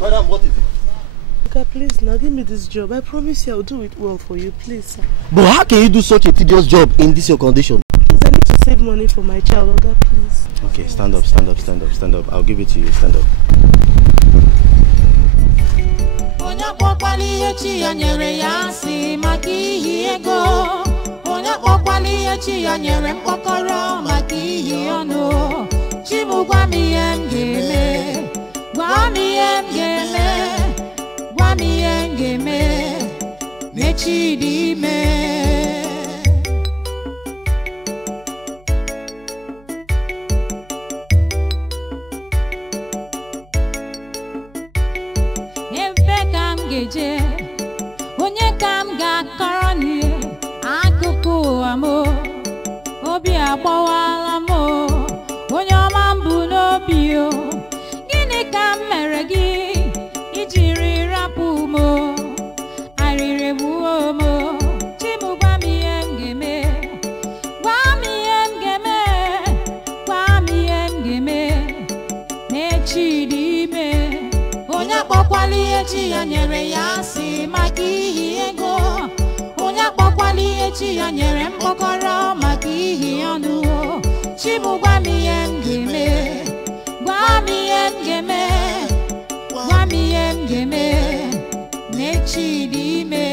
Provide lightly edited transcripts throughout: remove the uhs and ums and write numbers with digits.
Madam, what is it? Oga, please now give me this job. I promise you I'll do it well for you, please, sir. But how can you do such a tedious job in this your condition? Please, I need to save money for my child, Oga, please. Okay, stand up, stand up, stand up, stand up. I'll give it to you. Stand up. Onye kam ga-akọrọ n'ihe akụkụ ụwa m obi agbawala m onye ọma m bụ n'obi o gịnị ka m mere gị ijiri rapụ m arịrị gbuo m Chibu gwa m ihe m ga-eme gwa m ihe m ga-eme gwa m ihe m ga-eme n'echi dị ime onye akpọkwala ihe chi ya nyere ya asị maka ihi ego onye akpọkwala ihe chi ya nyere mkpọkọrọ maka ihi ọnụ Chibu gwa m ihe m ga-eme gwa m ihe m ga-eme gwa m ihe m ga-eme n'echi dị ime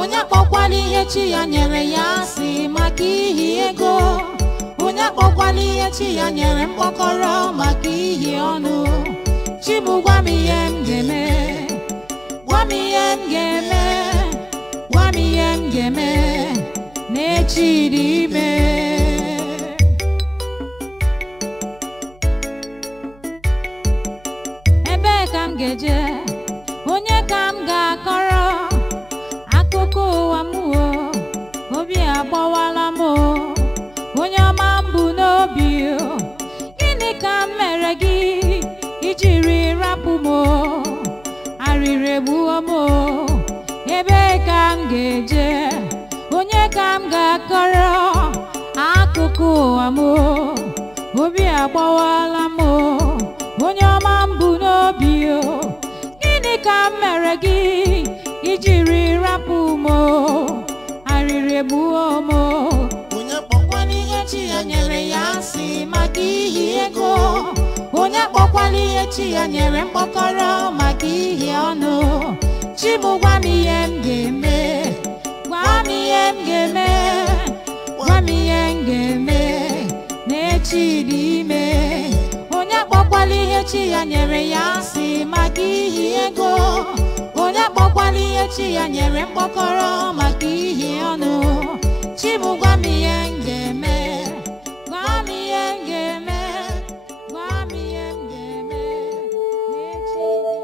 onye akpọkwala ihe chi ya nyere ya asị maka ihi ego onye akpọkwala ihe chi ya nyere mkpọkọrọ maka ihi ọnụ Chibu gwa m ihe m ga-eme gwa m ihe m ga-eme gwa m ihe m ga-eme n'echi dị ime ebe ka m ga-eje onye ka m ga-akọrọ akụkụ ụwa m obi agbawala m onye ọma m bụ n'obi gịnị ka m mere gị ijiri rapụ m arịrị gbuo m ebe ka m ga-eje onye ka m ga-akọrọ akụkụ ụwa m obi agbawala m onye ọma m bụ n'obi gịnị ka m mere gị ijiri rapụ m arịrị gbuo m onye akpọkwala ihe chi ya nyere ya asị maka ihi ego onye akpọkwala ihe chi ya nyere mkpọkọrọ maka ihi ọnụ Chibu gwa m ihe m ga-eme gwa m ihe m ga-eme gwa m ihe m ga-eme n'echi dị ime onye akpọkwala ihe chi ya nyere ya asị maka ihi ego onye akpọkwala ihe chi ya nyere mkpọkọrọ maka ihi ọnụ Chibu gwa m ihe m ga-eme gwa m ihe m ga-eme gwa m ihe m ga-eme n'echi dị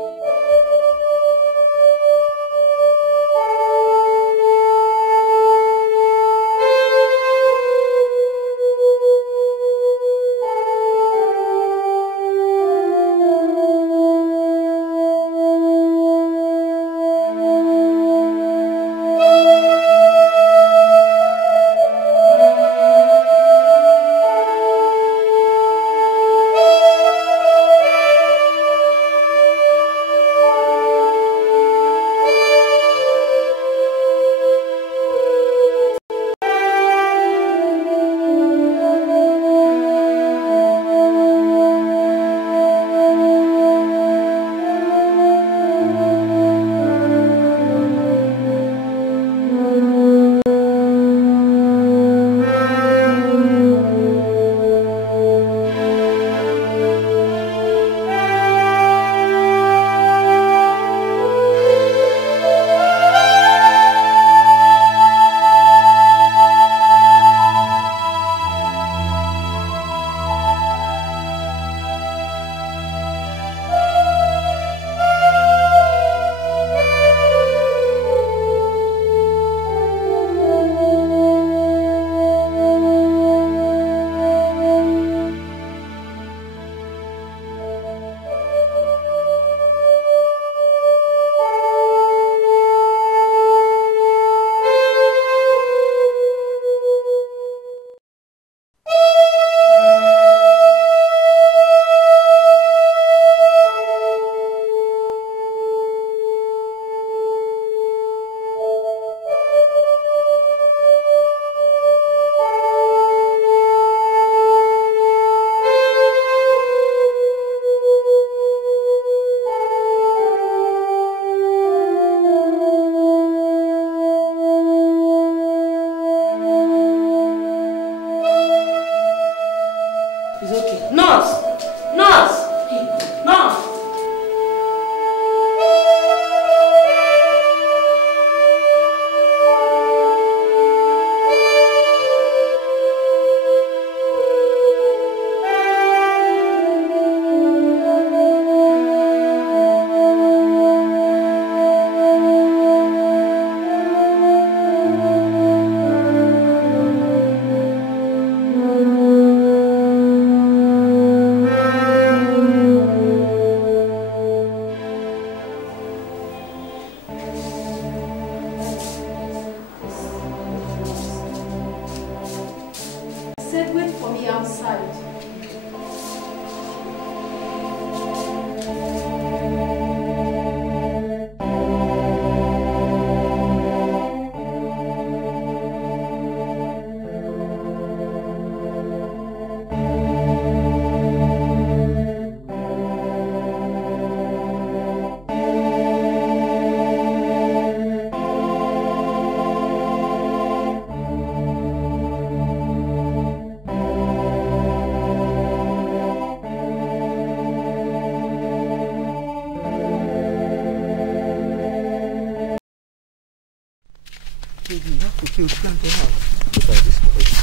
Okay, we can go out. Look at this place.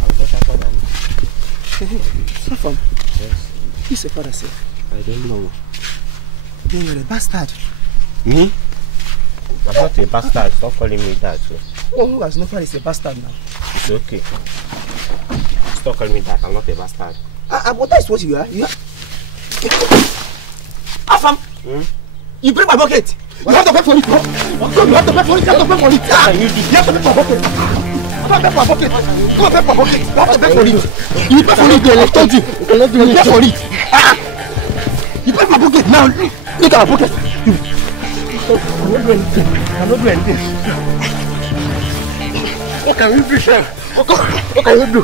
I'm not sure than. Safam. Yes. Who's your father, sir? I don't know. Then you're a bastard. Me? I'm not a bastard. Stop calling me that. Oh, who has no father is a bastard now? It's okay. Stop calling me that. I'm not a bastard. But that's what you are. You are. Afam! You break my bucket! You have to pay for it! You have to pay for it! You have to pay for it! You have to pay for bucket! You have to pay for bucket! You have to pay for bucket! You have to pay for it! You pay for it, I told you! You pay for it! You pay for bucket now! Look at our bucket! I'm not doing anything! I'm not doing anything! What can we do, chef? What can we do?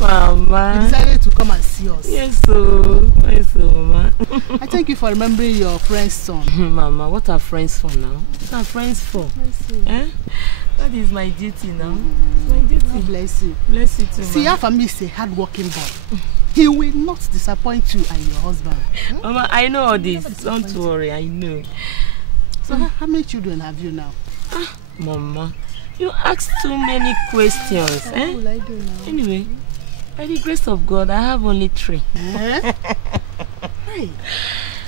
Mama. You decided to come and see us. Yes, so. Yes, so, Mama. I thank you for remembering your friend's son. Mama, what are friends for now? What are friends for? Eh? That is my duty now. My duty. God bless you. Bless you too, See, our family is a hard-working boy. He will not disappoint you and your husband. Mama, I know all this. Don't worry, I know. So, how many children have you now? Mama, you ask too many questions. What will I do now? Anyway, by the grace of God, I have only 3. Eh? Hey,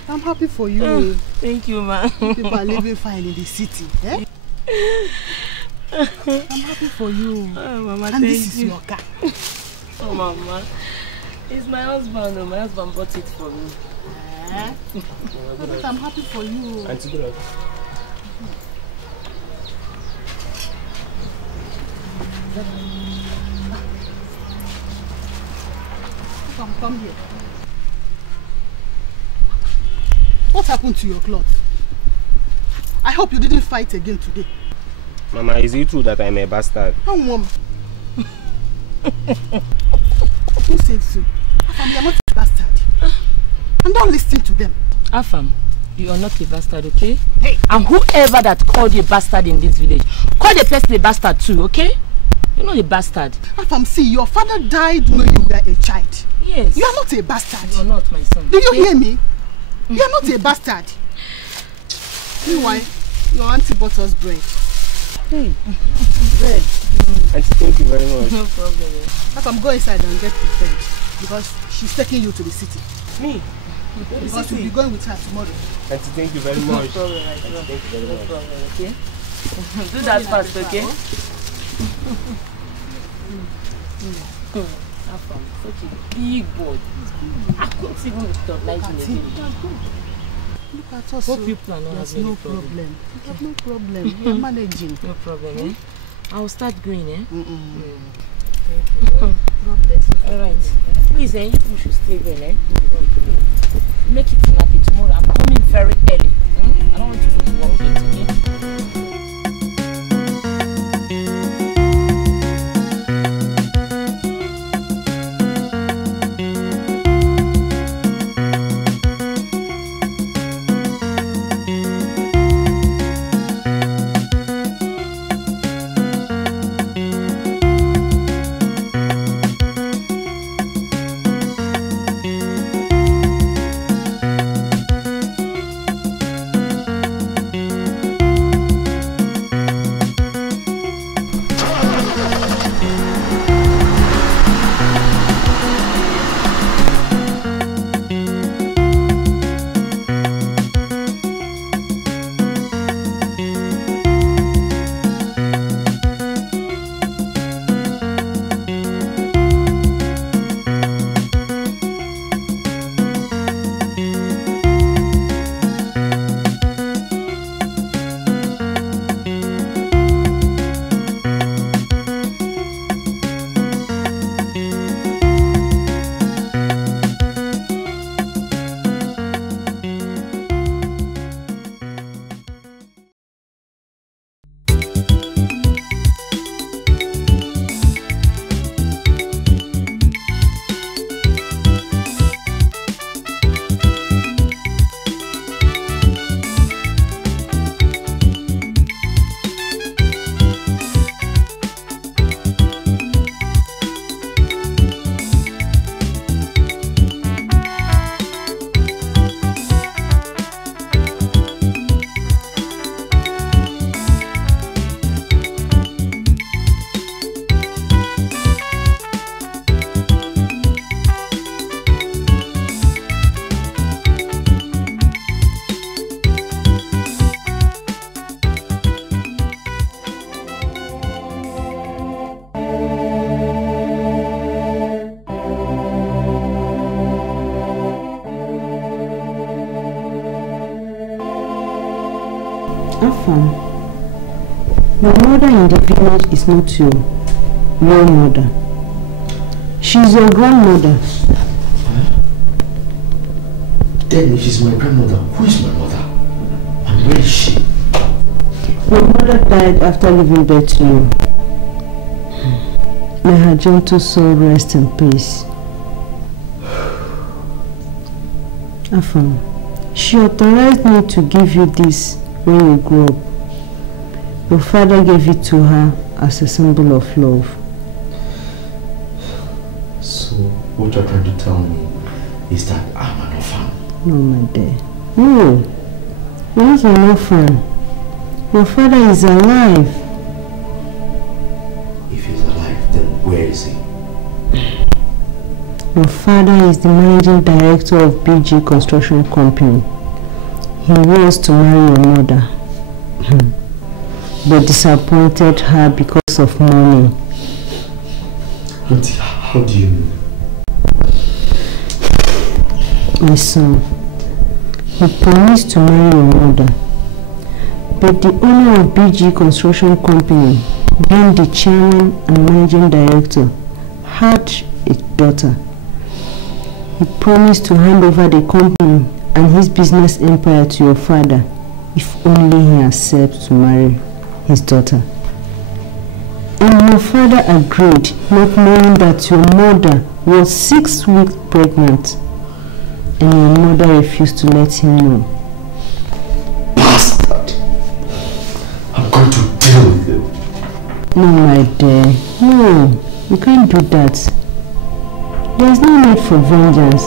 I'm happy for you. Thank you, ma. People are living fine in the city. Eh? I'm happy for you. Oh, Mama, and thank this is you. your car. Oh, Mama. It's my husband. Oh, my husband bought it for me. Eh? But I'm happy for you. Auntie, good. Come here. What happened to your clothes? I hope you didn't fight again today. Mama, is it true that I'm a bastard? How mom? Who said so? Afam, you are not a bastard. And don't listen to them. Afam, you are not a bastard, okay? Hey. And whoever that called you a bastard in this village, call the person a bastard too, okay? You're not a bastard. Afam, see, your father died when you were a child. Yes. You are not a bastard. You're not my son. Do you hear me? You are not a bastard. Meanwhile, your auntie bought us bread. Hey. Bread. Auntie, thank you very much. No problem. Afam, go inside and get the bread. Because she's taking you to the city. Me? Because you'll be going with her tomorrow. Auntie, thank you very much. No problem, right? Auntie, thank you very No much. problem, okay? Do that fast, okay? Afam, such a big boy. I couldn't even recognize him again. Look at us. Hope people are not There's having no any problem. problem. We have no problem. We are managing. No problem, eh? I'll start going, eh? Thank you. God bless you. Alright. Please, eh? You should stay there, eh? Make it snappy tomorrow. I'm coming very early. I don't want you to go to work, okay? Afam, your mother in the village is not your real mother. She's your grandmother. Then if she's my grandmother, who is my mother? And where is she? Your mother died after giving birth to you. May her gentle soul rest in peace. Afam, she authorized me to give you this when you grew up. Your father gave it to her as a symbol of love. So, what you're trying to tell me is that I'm an orphan? No, my dear. No, you're not an orphan. Your father is alive. If he's alive, then where is he? Your father is the managing director of BG Construction Company. He wants to marry your mother, but disappointed her because of money. Auntie, how do you know? My son, he promised to marry your mother, but the owner of BG Construction Company, being the chairman and managing director, had a daughter. He promised to hand over the company and his business empire to your father if only he accepts to marry his daughter. And your father agreed, not knowing that your mother was 6 weeks pregnant, and your mother refused to let him know. Bastard! I'm going to deal with you. No, my dear. No, you can't do that. There's no need for vengeance.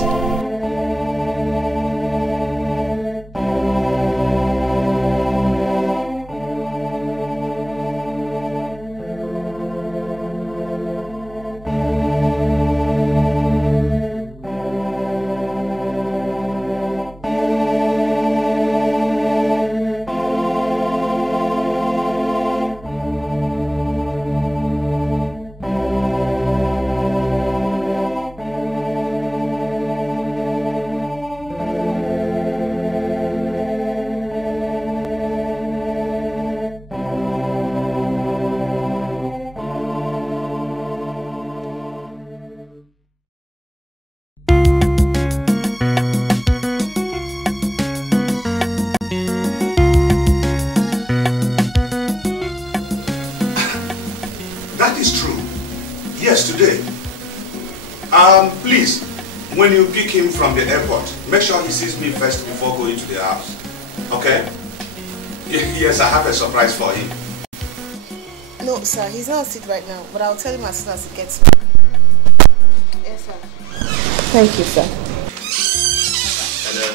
Please, when you pick him from the airport, make sure he sees me first before going to the house. Okay? Yes, I have a surprise for him. No, sir, he's not asleep right now, but I'll tell him as soon as he gets back. Yes, sir. Thank you, sir. Hello.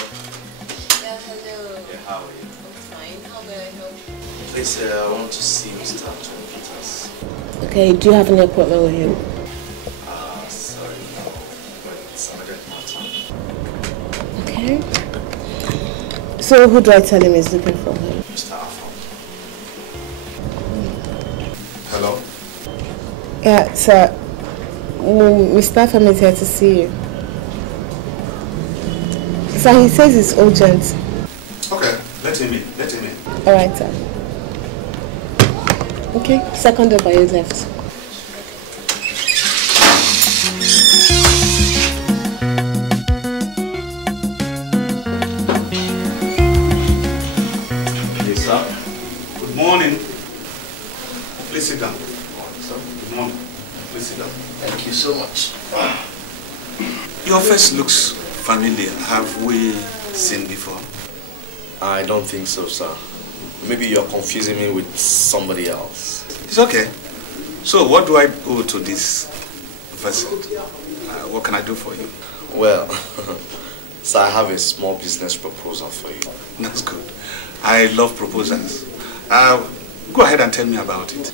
Yeah, hello. Yeah, how are you? I'm fine. How may I help you? Please, I want to see Mr. John Peters. Okay, do you have any appointment with him? Sorry, no. But it's another matter. Okay. So who do I tell him is looking for him? Mr. Afam. Hello? Yeah, sir. Mr. Afam is here to see you. Sir, he says it's urgent. Okay, let him in. Let him in. Alright, sir. Okay, second door by your left. Yes, sir. Good morning. Please sit down. Good morning, sir. Good morning. Please sit down. Thank you so much. Your face looks familiar. Have we seen before? I don't think so, sir. Maybe you're confusing me with somebody else. It's okay. So what do I owe to this vessel? What can I do for you? Well, sir, I have a small business proposal for you. That's good. I love proposals. Go ahead and tell me about it.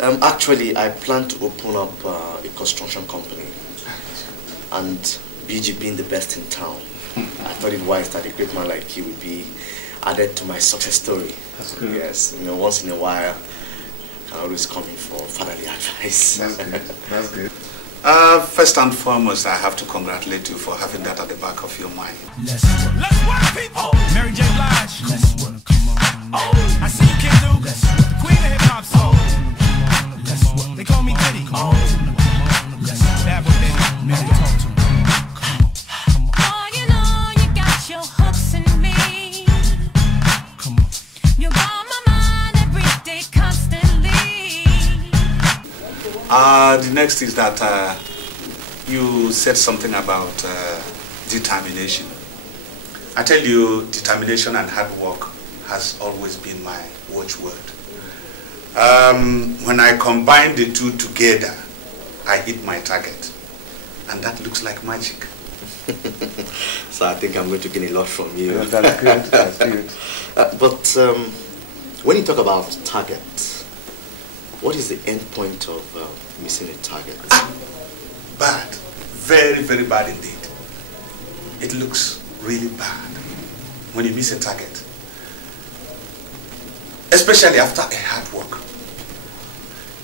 Actually, I plan to open up a construction company. And BG being the best in town, I thought it wise that a great man like you would be added to my success story. That's good. Yes, once in a while, I can always come in for fatherly advice. That's good. That's good. First and foremost, I have to congratulate you for having that at the back of your mind. Let's work, people. Mary J. Blige. Let's work. Come on. Oh, I see you can do. Queen of hip hop soul. They call me Diddy. Oh, bad boy, baby. Maybe talk to me. Oh, you know you got your hooks in me. Come on. You got my mind every day, constantly. The next is that you said something about determination. I tell you, determination and hard work has always been my watchword. When I combine the two together, I hit my target. And that looks like magic. So I think I'm going to gain a lot from you. Yeah, that's good, that's good. But when you talk about target, what is the end point of missing a target? Bad. Very, very bad indeed. It looks really bad when you miss a target. Especially after a hard work.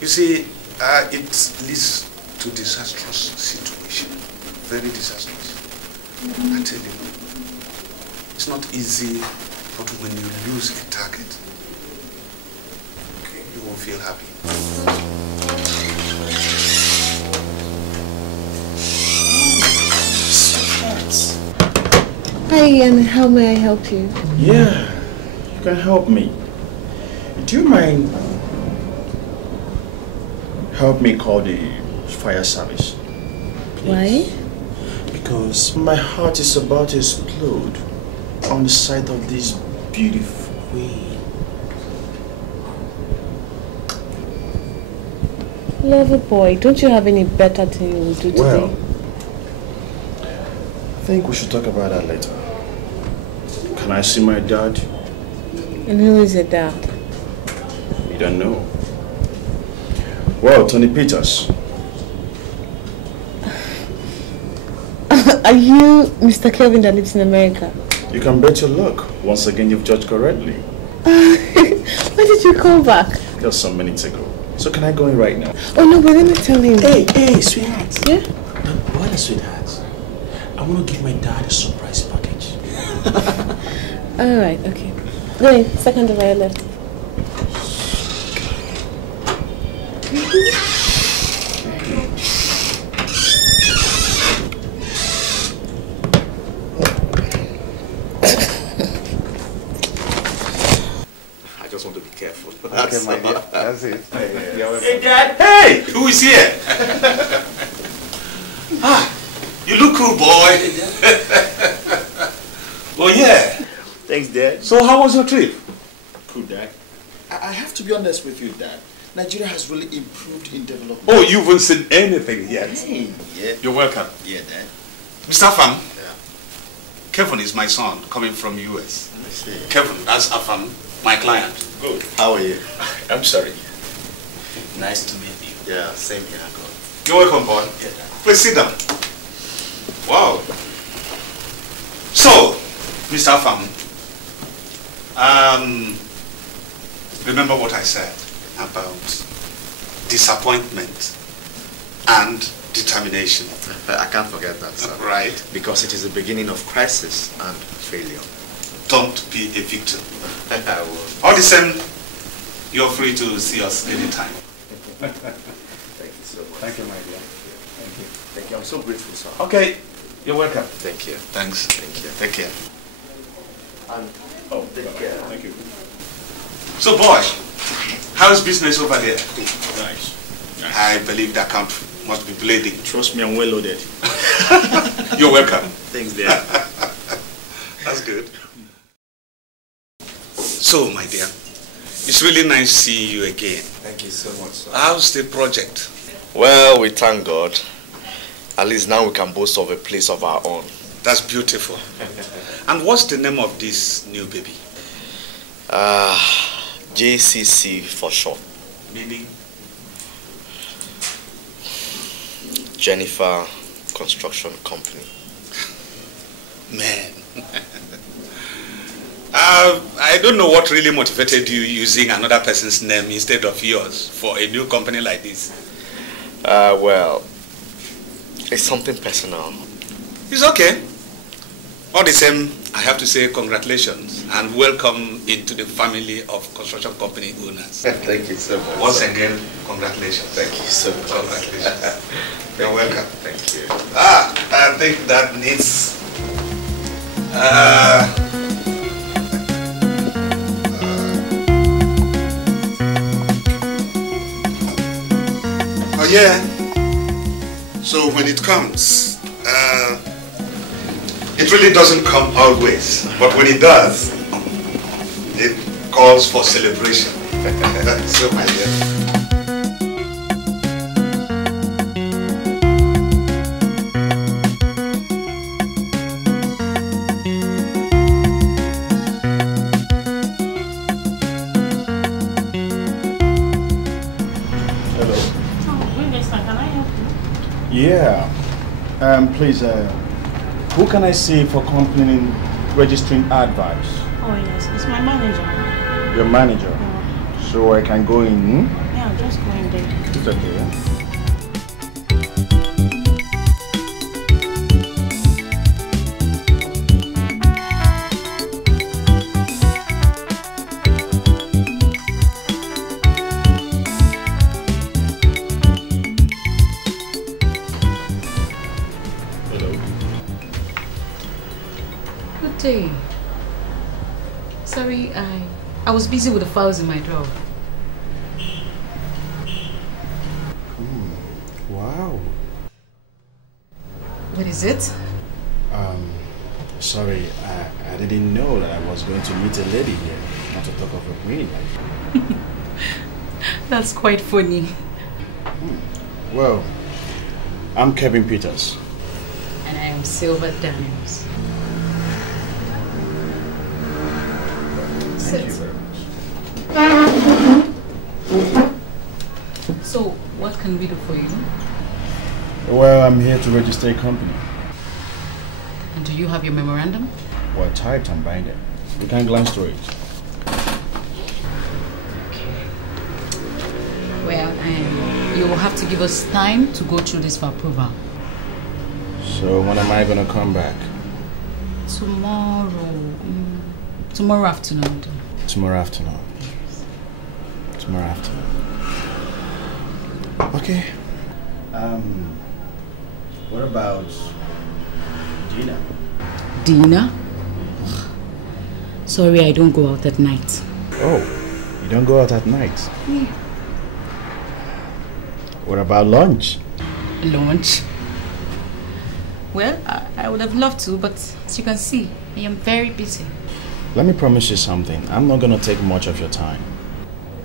You see, it leads to disastrous situation. Very disastrous. I tell you, it's not easy, but when you lose a target, okay, you won't feel happy. Hi, Ian. How may I help you? Yeah, you can help me. Do you mind help me call the fire service? Why? Because my heart is about to explode on the sight of this beautiful queen. Lover boy, don't you have any better thing you will do today? Well, I think we should talk about that later. Can I see my dad? And who is your dad? You don't know. Well, Tony Peters. Are you Mr. Kelvin that lives in America? You can bet your luck. Once again, you've judged correctly. Why did you call back? Just some minutes ago. So can I go in right now? Oh no, but let me tell him. Hey, sweetheart. Yeah? What a sweetheart. I want to give my dad a surprise package. Alright, okay. Go in, second over your left. I just want to be careful. Okay, my dear. That's it. Hey, Dad. Hey, who is here? You look cool, boy. Oh, yeah. Thanks, Dad. So how was your trip? Cool, Dad. I have to be honest with you, Dad. Nigeria has really improved in development. Oh, you haven't seen anything yet. Hey, yeah. You're welcome. Yeah, Dad. Mr. Afam, Yeah. Kevin is my son coming from US. I see. Kevin, that's Afam, my client. Good. How are you? I'm sorry. Nice to meet you. Yeah, same here. God. You're welcome, boy. Yeah, Dad. Please sit down. Wow. So, Mr. Afam, remember what I said about disappointment and determination. I can't forget that, sir. Right. Because it is the beginning of crisis and failure. Don't be a victim. I will. All the same, you're free to see us anytime. Thank you so much. Thank you, my dear. Thank you. Thank you. I'm so grateful, sir. Okay, you're welcome. Thank you. Thanks. Thank you. Take care. And take care. Thank you. So, boy, how's business over there? Nice. I believe the account must be bleeding. Trust me, I'm well loaded. You're welcome. Thanks, Dad. That's good. So, my dear, it's really nice seeing you again. Thank you so much, sir. How's the project? Well, we thank God. At least now we can boast of a place of our own. That's beautiful. And what's the name of this new baby? JCC for short. Meaning? Jennifer Construction Company. Man. I don't know what really motivated you using another person's name instead of yours for a new company like this. Well, it's something personal. It's okay. All the same, I have to say congratulations and welcome into the family of construction company owners. Thank you so much. Once again, congratulations. Thank you so much. Congratulations. You're welcome. Thank you. I think that needs... Oh yeah. So when it comes, it really doesn't come always, but when it does, it calls for celebration. So my dear. Yeah. Please, who can I see for completing registering advice? Oh yes, it's my manager. Your manager? Yeah. So I can go in? Yeah, I'm just going there. It's okay. Day. Sorry, I was busy with the files in my drawer. Wow. What is it? Sorry, I didn't know that I was going to meet a lady here, not to talk of a queen. That's quite funny. Well, I'm Kevin Peters. And I am Silver Daniels. Thank you very much. So, what can we do for you? Well, I'm here to register a company. And do you have your memorandum? Well, typed and binded. You can glance through it. Okay. Well, you will have to give us time to go through this for approval. So, when am I going to come back? Tomorrow. Tomorrow afternoon. Tomorrow afternoon. Tomorrow afternoon. Okay. What about dinner? Dinner? Sorry, I don't go out at night. Oh, you don't go out at night? Yeah. What about lunch? Lunch? Well, I would have loved to, but as you can see, I am very busy. Let me promise you something. I'm not going to take much of your time.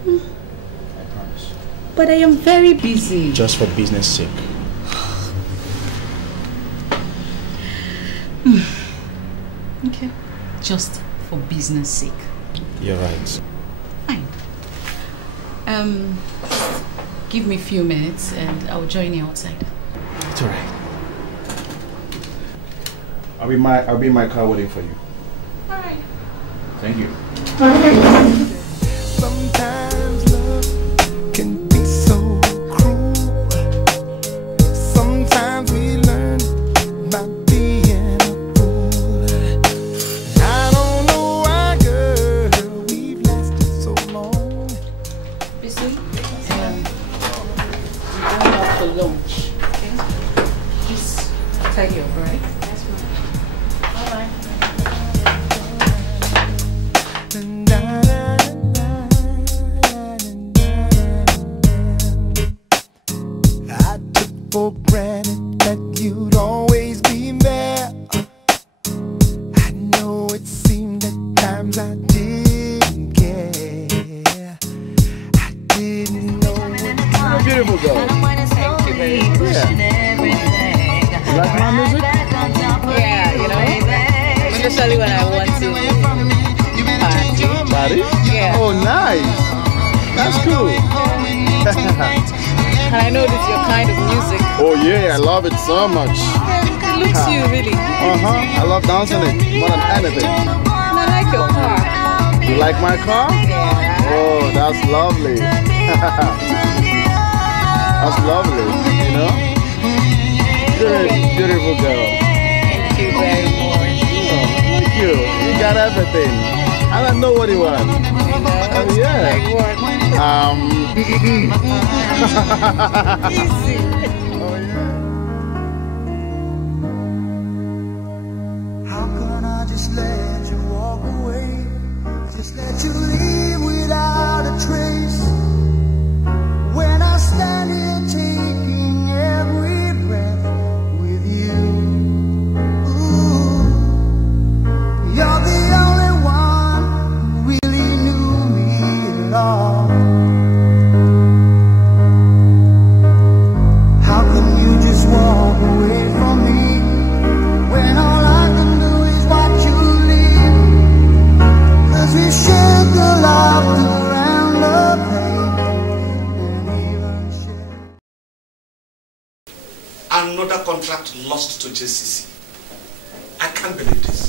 I promise. But I am very busy. Just for business sake. Okay. Just for business sake. You're right. Fine. Give me a few minutes and I'll join you outside. It's alright. I'll be in my car waiting for you. Alright. Thank you. Sometimes love can be so cruel. Sometimes we learn by being a fool. I don't know why, girl, we've lasted so long. Listen, we're going out for lunch. Okay? Just tidy up, right? That's right. Bye-bye. I took for granted that you'd always be there. I know it seemed at times I didn't care. I didn't know what Beautiful girl. Thank you very much. You like my music? Yeah, you know, especially when I want to party. Party? Yeah. Oh, nice. That's cool. And I know this is your kind of music. Oh, yeah. I love it so much. It looks you, really. I love dancing it more than anything. And I like your car. You like my car? Yeah. Oh, that's lovely. That's lovely, you know? Beautiful girl. Thank you very much. Oh. got everything. I don't know what you want. Yeah. Easy. Oh, yeah. How can I just let you walk away? Just let you leave without a trace. When I stand here taking every breath with you. Ooh, you're the only one who really knew me at all. How can you just walk away from me when all I can do is watch you leave? 'Cause we shared the laughter and the pain, and even shared. Another contract lost to JCC. I can't believe this.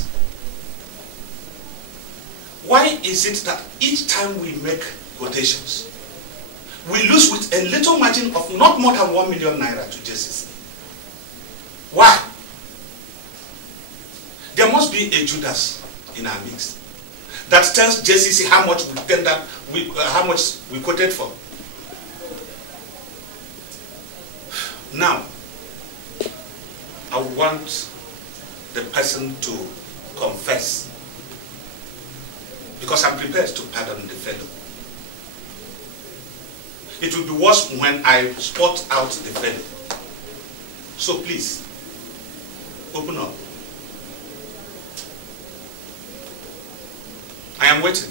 Why is it that each time we make quotations, we lose with a little margin of not more than 1 million naira to JCC? Why? There must be a Judas in our midst that tells JCC how much how much we quoted for. Now, I want the person to confess, because I'm prepared to pardon the fellow. It will be worse when I spot out the fellow. So please, open up. I am waiting.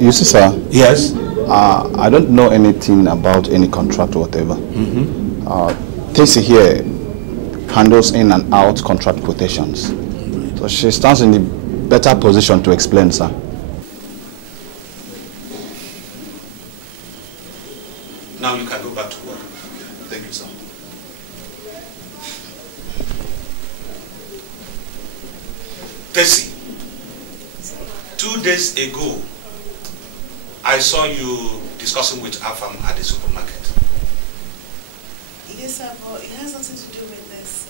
You see, sir? Yes? I don't know anything about any contract or whatever. Tracy here handles in and out contract quotations. So she stands in a better position to explain, sir. Now you can go back to work. Thank you, sir. Tracy, 2 days ago, I saw you discussing with Afam at the supermarket. Yes, sir, but it has nothing to do with this.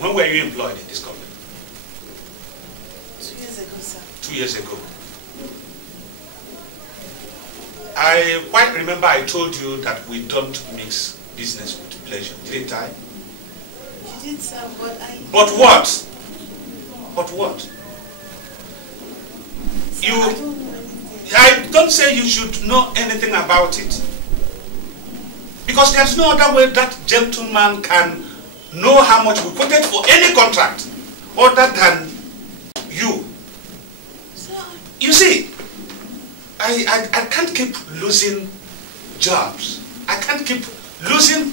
When were you employed in this company? 2 years ago, sir. 2 years ago. I quite remember I told you that we don't mix business with pleasure, didn't I? You did, sir, but I... But what? But what? Sir, You... I don't know anything. I don't say you should know anything about it. Because there's no other way that gentleman can know how much we quoted for any contract other than you. Sir, You see, I can't keep losing jobs. I can't keep losing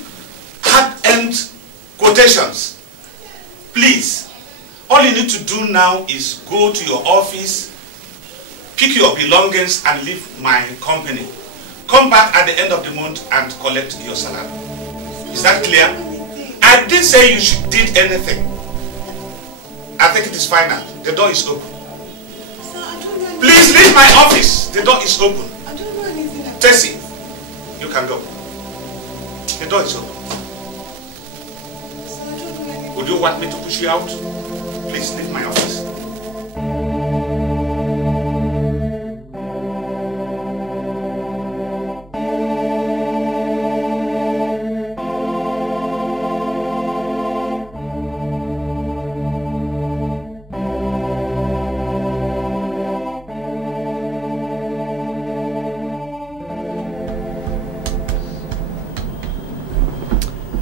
hard-earned quotations. Please, all you need to do now is go to your office, pick your belongings and leave my company. Come back at the end of the month and collect your salary. Is that clear? I didn't say you did anything. I think it is final. The door is open. sir, I don't know anything. Please leave my office. The door is open. I don't know anything about Tessie, this. you can go. The door is open. Sir, I don't know anything. Would you want me to push you out? Please leave my office.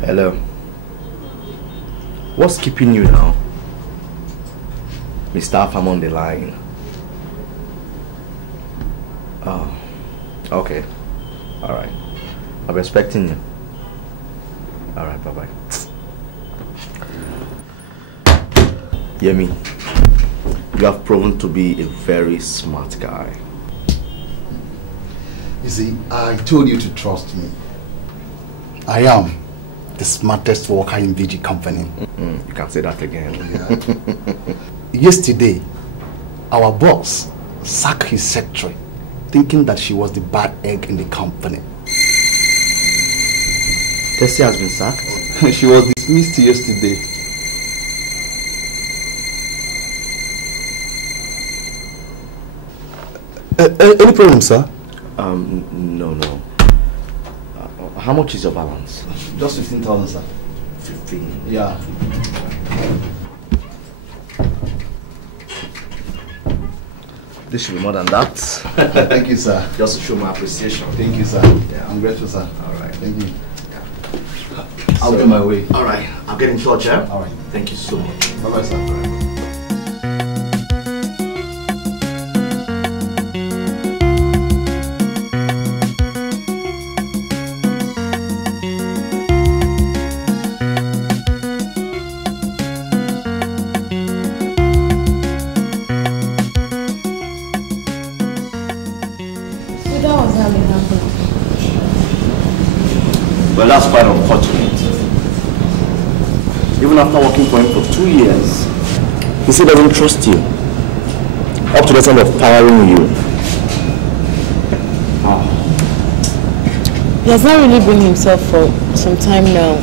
Hello. What's keeping you now? Mr. I'm on the line. Oh, okay. Alright. I'll be expecting you. Alright, bye-bye. Yemi, you have proven to be a very smart guy. You see, I told you to trust me. I am the smartest worker in VG company. You can say that again. Yeah. Yesterday, our boss sacked his secretary, thinking that she was the bad egg in the company. Tessie has been sacked? She was dismissed yesterday. Any problem, sir? No. How much is your balance? Just 15,000, sir. 15? Yeah. This should be more than that. Thank you, sir. Just to show my appreciation. Thank you, sir. Yeah. I'm grateful, sir. All right. Thank you. Yeah. I'll get my way. All right. I'll get in touch, yeah? All right. Thank you so much. Bye-bye, sir. All right. Well, that's quite unfortunate. Even after working for him for 2 years, he still doesn't trust you. Up to the time of firing you. Oh. He has not really been himself for some time now.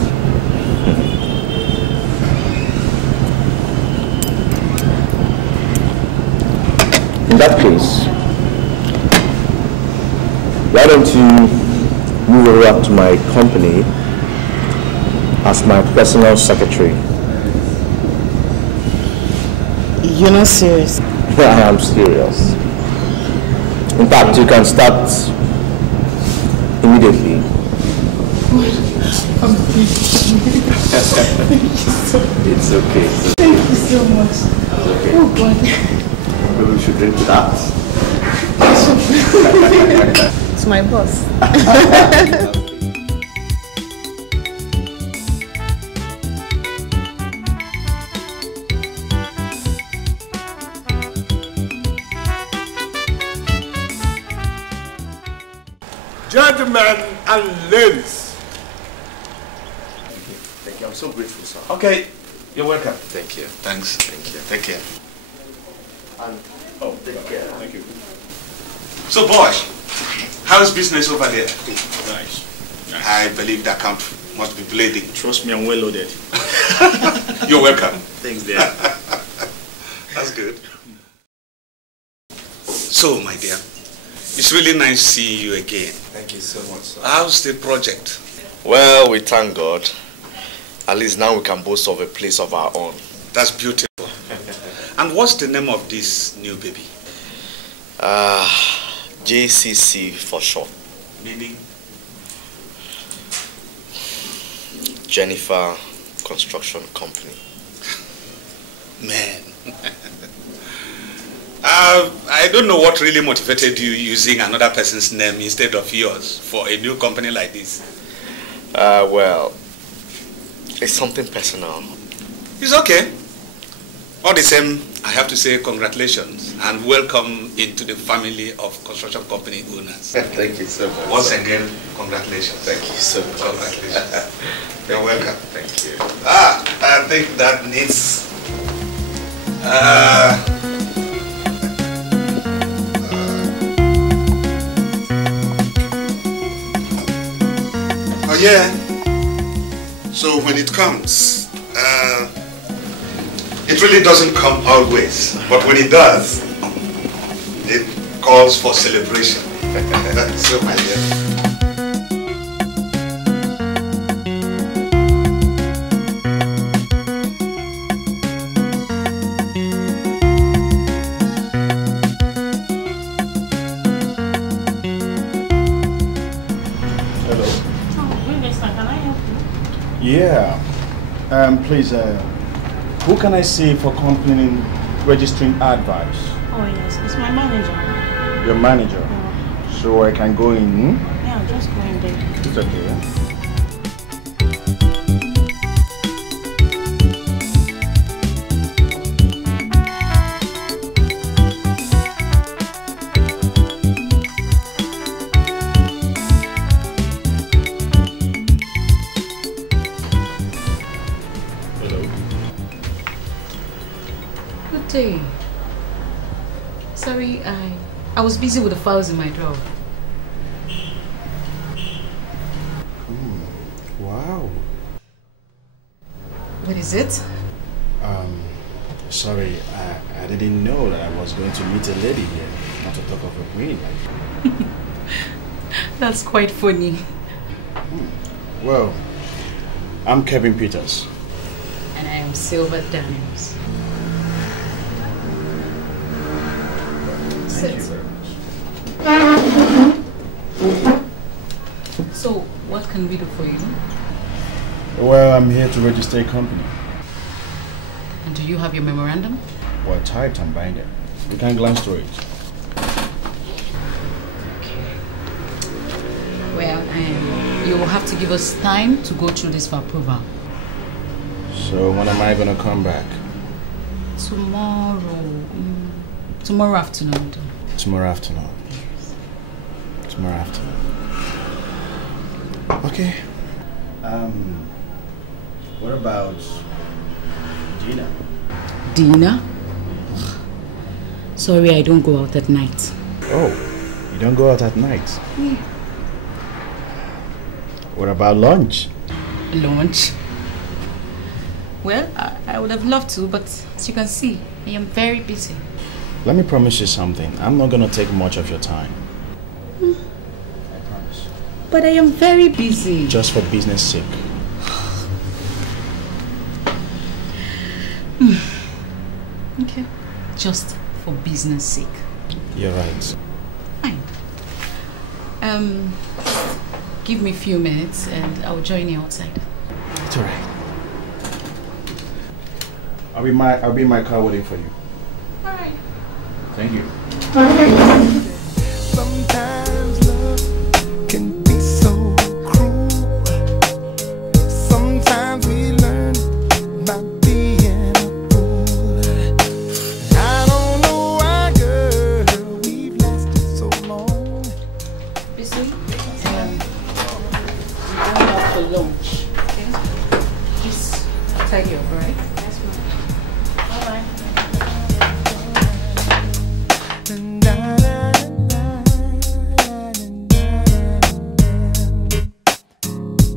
In that case, why don't you move over to my company as my personal secretary? You're not serious? I am serious. In fact, you can start immediately. It's okay. Thank you so much. It's okay. Oh God. Maybe we should drink to that. It's my boss. Gentlemen and ladies. Thank you. I'm so grateful, sir. Okay, you're welcome. Thank you. Thanks. Thank you. Take care. And take care. Thank you. So, boy, how's business over there? Nice. I believe the account must be bleeding. Trust me, I'm well loaded. You're welcome. Thanks, dear. That's good. So, my dear, it's really nice seeing you again. Thank you so much, sir. How's the project? Well, we thank God. At least now we can boast of a place of our own. That's beautiful. And what's the name of this new baby? JCC for short. Meaning? Jennifer Construction Company. Man. I don't know what really motivated you using another person's name instead of yours for a new company like this. Well, it's something personal. It's okay. All the same, I have to say congratulations and welcome into the family of construction company owners. Thank you so much. Once again, congratulations. Thank you so much. Congratulations. You're welcome. Thank you. I think that needs... Oh yeah. So when it comes, it really doesn't come always, but when it does, it calls for celebration. So my dear. Yeah. Please, who can I see for completing registering advice? Oh yes, it's my manager. Your manager? Yeah. So I can go in? Yeah, I'm just going there. It's okay. Day. Sorry, I was busy with the files in my drawer. Wow. What is it? Sorry, I didn't know that I was going to meet a lady here, not to talk of a queen. That's quite funny. Well, I'm Kevin Peters. And I am Silver Daniels. Thank you very much. So, what can we do for you? Well, I'm here to register a company. And do you have your memorandum? Well, typed and binded. You can glance through it. Okay. Well, you will have to give us time to go through this for approval. So when am I going to come back? Tomorrow. Tomorrow afternoon. Tomorrow afternoon. Yes. Tomorrow afternoon. Okay. What about Gina? Dinner? Sorry, I don't go out at night. Oh, you don't go out at night? Yeah. What about lunch? Lunch? Well, I would have loved to, but as you can see, I am very busy. Let me promise you something. I'm not going to take much of your time. I promise. But I am very busy. Just for business sake. Okay. Just for business sake. You're right. Fine. Give me a few minutes and I'll join you outside. It's alright. I'll be in my car waiting for you. Alright. Thank you. Sometimes love can be so cruel. Sometimes we learn by being a fool. I don't know why, girl, we've lasted so long. Busy? We're going out for lunch. Okay? Please, I'll tell you, alright?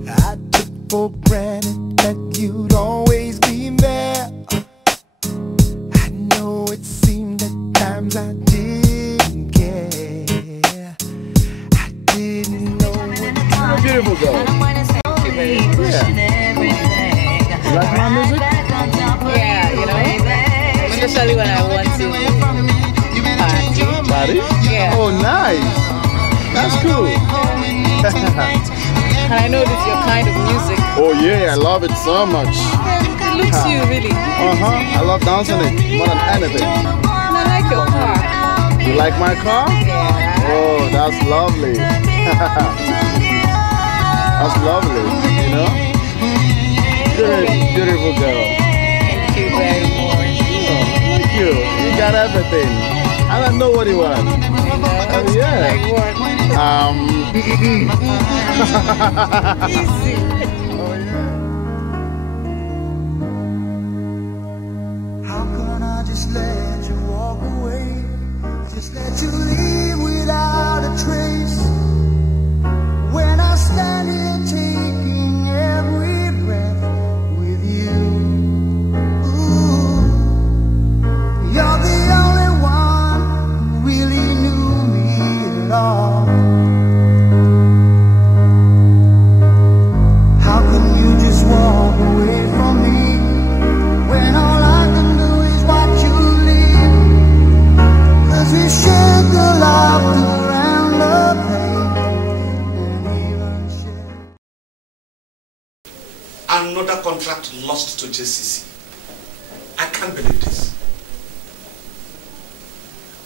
I took for granted that you'd always be there. I know it seemed at times I didn't care. I didn't know what You're a beautiful girl. Thank you very much. Yeah. You like my music? Yeah, you know, especially when I want to party. Party? Yeah. Oh, nice. That's cool. And I know this is your kind of music. Oh, yeah. I love it so much. It looks you, really. I love dancing it more than anything. And I like your car. You like my car? Yeah. Oh, that's lovely. That's lovely, you know? Beautiful girl. Thank you very much. Oh, thank you. You got everything. I don't know what you want. Oh, yeah. Like what? Easy. Oh, yeah. How can I just let you walk away? Just let you leave without a trace. When I stand here taking every breath with you. Ooh, you're the only one who really knew me at all. How can you just walk away from me when all I can do is watch you leave? 'Cause we shared the laughter and the pain, and even shared. Another contract lost to JCC. I can't believe this.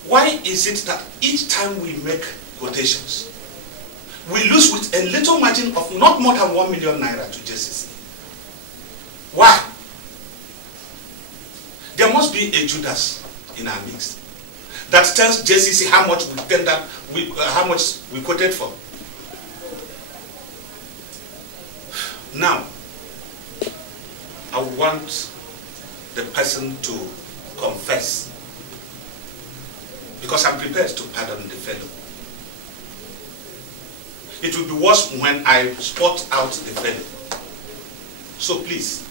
Why is it that each time we make quotations, we lose with a little margin of not more than 1 million naira to JCC? Why? There must be a Judas in our midst that tells JCC how much how much we quoted for. Now, I want the person to confess, because I'm prepared to pardon the fellow. It will be worse when I spot out the fellow. So please,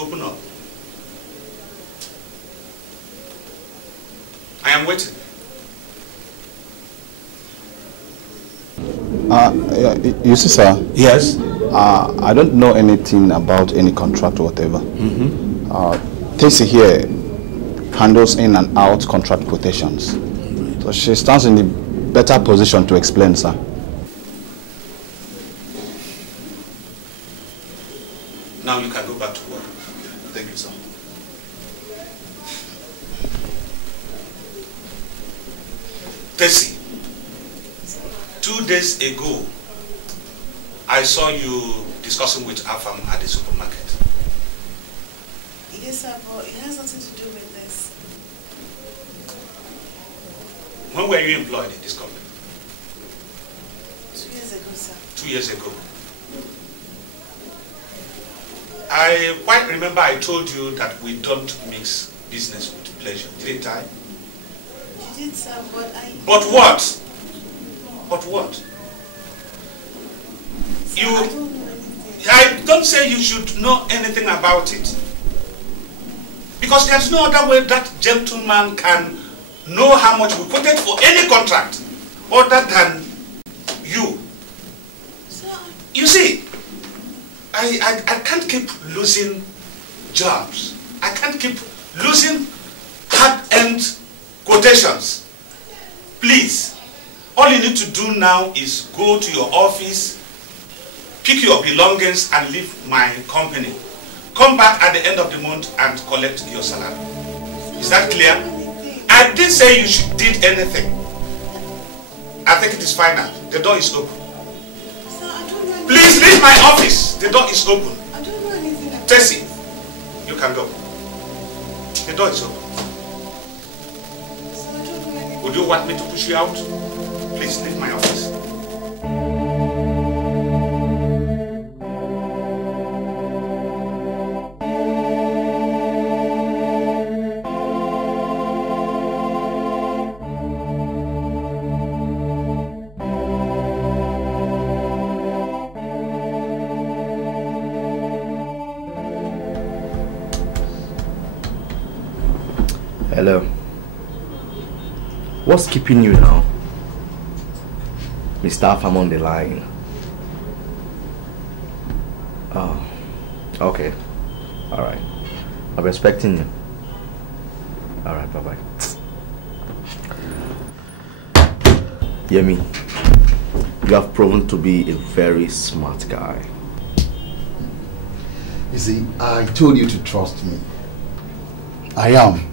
Open up. I am waiting. You see, sir? Yes? I don't know anything about any contract or whatever. Tracy here handles in and out contract quotations. So she stands in a better position to explain, sir. Now you can go back to work. Thank you, sir. Tracy, 2 days ago, I saw you discussing with Afam at the supermarket. Yes, sir, but it has nothing to do with this. When were you employed in this company? 2 years ago, sir. 2 years ago. I quite remember I told you that we don't mix business with pleasure, didn't I? You did, sir, but I... But what? But what? Sir, I don't know anything. I don't say you should know anything about it. Because there's no other way that gentleman can know how much we quoted for any contract other than you. Sir, You see, I can't keep losing jobs. I can't keep losing hard-earned quotations. Please, all you need to do now is go to your office, pick your belongings and leave my company. Come back at the end of the month and collect your salary. Is that clear? I didn't say you did anything. I think it is final. The door is open. sir, I don't know anything. Please leave my office. The door is open. I don't know anything about Tessie, you can go. The door is open. Sir, I don't know anything. Would you want me to push you out? Please leave my office. Hello. What's keeping you now? Mr. I'm on the line. Oh, okay. Alright. I'm expecting you. Alright, bye-bye. Yemi, you have proven to be a very smart guy. You see, I told you to trust me. I am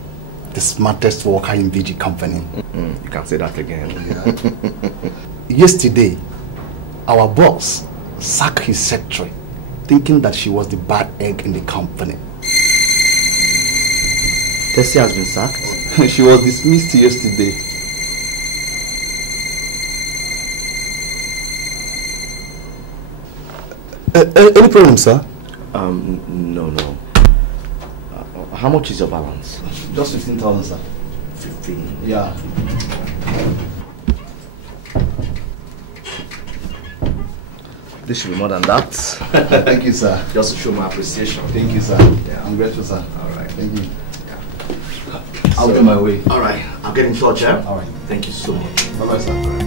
the smartest worker in VG company. You can say that again. Yeah. Yesterday, our boss sacked his secretary, thinking that she was the bad egg in the company. Tessie has been sacked? She was dismissed yesterday. Any problem, sir? No. How much is your balance? Just 15,000, sir. 15? Yeah. This should be more than that. Thank you, sir. Just to show my appreciation. Thank you, sir. Yeah. I'm grateful, sir. Alright. Thank you. Yeah. I'll be on my way. Alright. I'll get in touch, yeah? Alright. Thank you so much. Bye-bye, sir.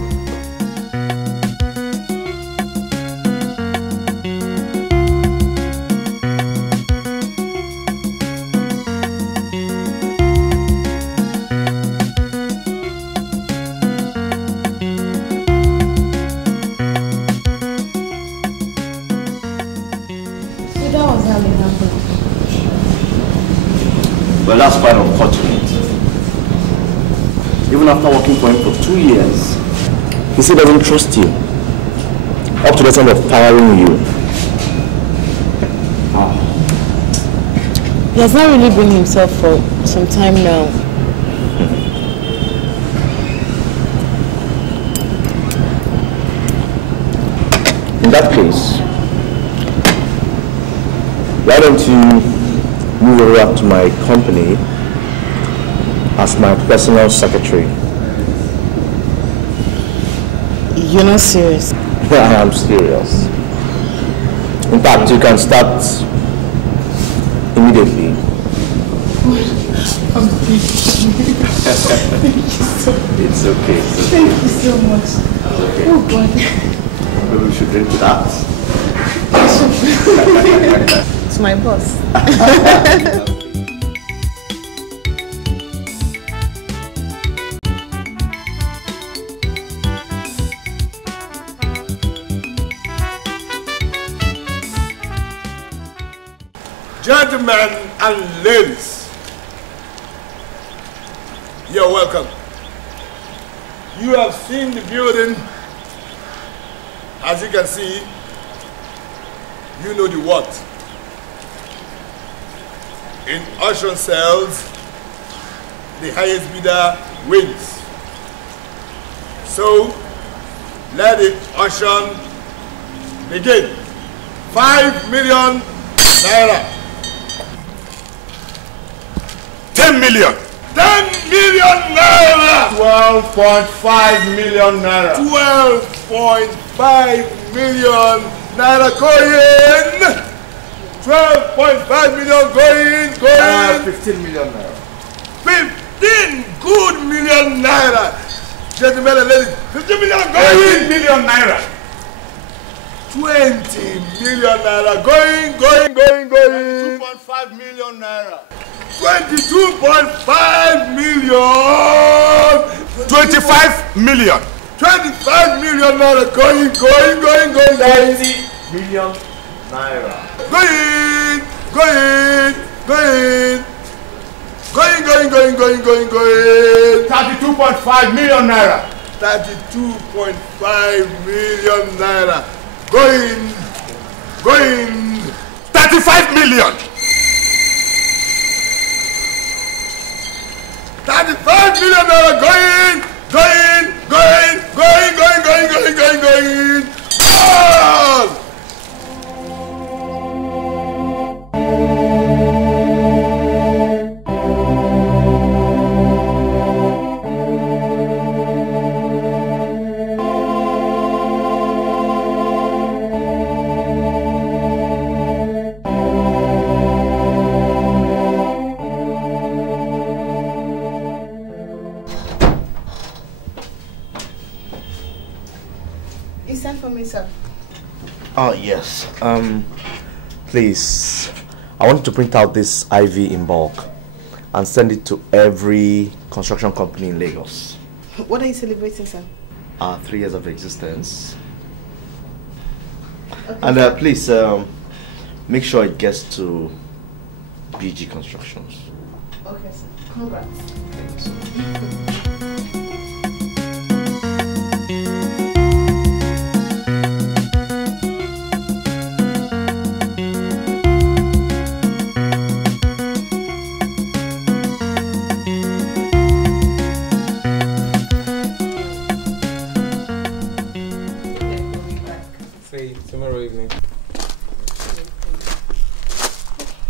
Well, that's quite unfortunate. Even after working for him for 2 years, he still doesn't trust you. Up to the time of firing you. He has not really been himself for some time now. In that case, why don't you move over to my company as my personal secretary? You're not serious? I am serious. In fact, you can start immediately. I'm big. It's okay. Thank you so much. It's okay. Oh God. Maybe we should drink to that. It's my boss. Gentlemen and ladies, you're welcome. You have seen the building. As you can see, you know the what. In auction sales, the highest bidder wins. So, let the auction begin. 5 million naira. 10 million. 10 million naira. 12.5 million naira. 12.5 million naira going. 12.5 million going. 15 million naira. 15 good million naira. Gentlemen and ladies, 15 million going. 18 million naira. 20 million naira going. 2.5 million naira. 22.5 million. 25 million. 25 million naira going. 30 million naira. Going. 32.5 million naira. 32.5 million naira. Going. 35 million. 35 million naira going. All. You sent for me, sir. Oh, yes. Please, I want to print out this IV in bulk and send it to every construction company in Lagos. What are you celebrating, sir? 3 years of existence. Okay. And please, make sure it gets to BG Constructions. Okay, sir. Congrats. Thanks. Tomorrow evening.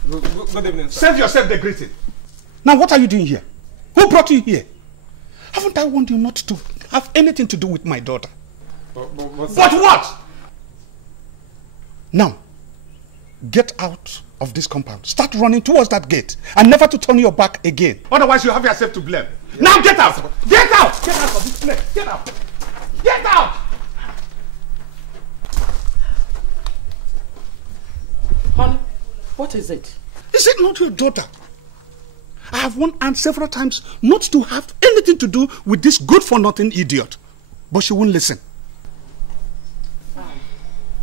Good evening, sir. Save yourself the greeting. Now what are you doing here? Who brought you here? Haven't I warned you not to have anything to do with my daughter? But what? Now, get out of this compound. Start running towards that gate and never to turn your back again. Otherwise you have yourself to blame. Yeah. Now get out! Get out! Get out of this place! Get out! Get out! Honey, what is it? Is it not your daughter? I have warned Anne several times not to have anything to do with this good-for-nothing idiot. But she won't listen.